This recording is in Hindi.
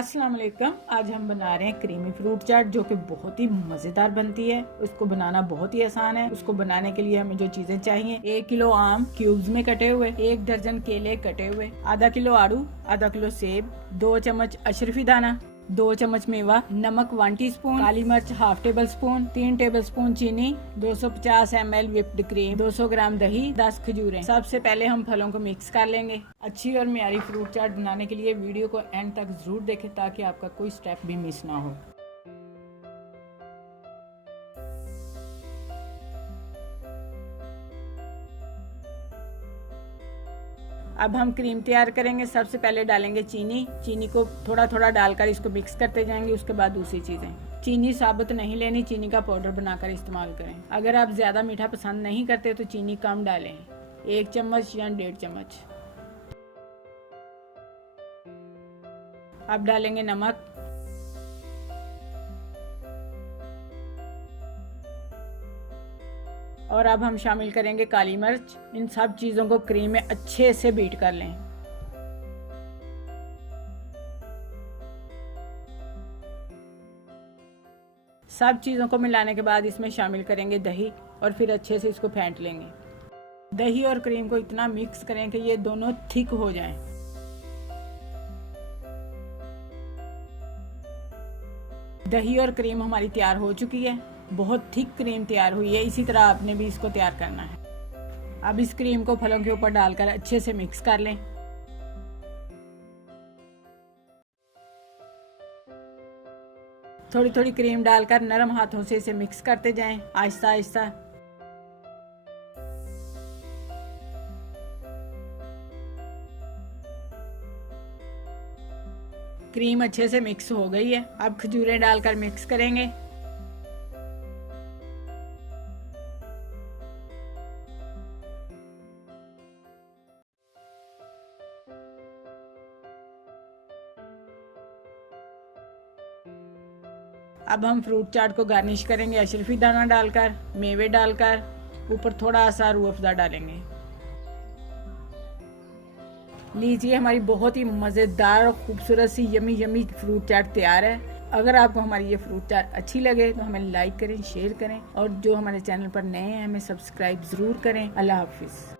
अस्सलाम वालेकुम। आज हम बना रहे हैं क्रीमी फ्रूट चाट जो कि बहुत ही मज़ेदार बनती है। उसको बनाना बहुत ही आसान है। उसको बनाने के लिए हमें जो चीज़ें चाहिए, 1 किलो आम क्यूब्स में कटे हुए, 1 दर्जन केले कटे हुए, आधा किलो आड़ू, आधा किलो सेब, 2 चम्मच अशरफी दाना, 2 चम्मच मेवा, नमक 1 टीस्पून, काली मिर्च half table spoon, 3 table spoon चीनी, 250 ml व्हिप्ड क्रीम, 200 ग्राम दही, 10 खजूरें। सबसे पहले हम फलों को मिक्स कर लेंगे। अच्छी और म्यारी फ्रूट चाट बनाने के लिए वीडियो को एंड तक जरूर देखें ताकि आपका कोई स्टेप भी मिस ना हो। अब हम क्रीम तैयार करेंगे। सबसे पहले डालेंगे चीनी को थोड़ा थोड़ा डालकर इसको मिक्स करते जाएंगे। उसके बाद दूसरी चीज़ें, चीनी साबुत नहीं लेनी, चीनी का पाउडर बनाकर इस्तेमाल करें। अगर आप ज़्यादा मीठा पसंद नहीं करते तो चीनी कम डालें, 1 चम्मच या 1.5 चम्मच। अब डालेंगे नमक, और अब हम शामिल करेंगे काली मिर्च। इन सब चीज़ों को क्रीम में अच्छे से बीट कर लें। सब चीज़ों को मिलाने के बाद इसमें शामिल करेंगे दही और फिर अच्छे से इसको फेंट लेंगे। दही और क्रीम को इतना मिक्स करें कि ये दोनों थिक हो जाएं। दही और क्रीम हमारी तैयार हो चुकी है। बहुत थिक क्रीम तैयार हुई है। इसी तरह आपने भी इसको तैयार करना है। अब इस क्रीम को फलों के ऊपर डालकर अच्छे से मिक्स कर लें। थोड़ी थोड़ी क्रीम डालकर नरम हाथों से इसे मिक्स करते जाएं, आहिस्ता आहिस्ता। क्रीम अच्छे से मिक्स हो गई है। अब खजूरें डालकर मिक्स करेंगे। अब हम फ्रूट चाट को गार्निश करेंगे अशरफी दाना डालकर, मेवे डालकर, ऊपर थोड़ा सा रूह अफ़ज़ा डालेंगे। लीजिए, हमारी बहुत ही मज़ेदार और खूबसूरत सी यमी यमी फ्रूट चाट तैयार है। अगर आपको हमारी ये फ्रूट चाट अच्छी लगे तो हमें लाइक करें, शेयर करें, और जो हमारे चैनल पर नए हैं हमें सब्सक्राइब ज़रूर करें। अल्लाह हाफिज़।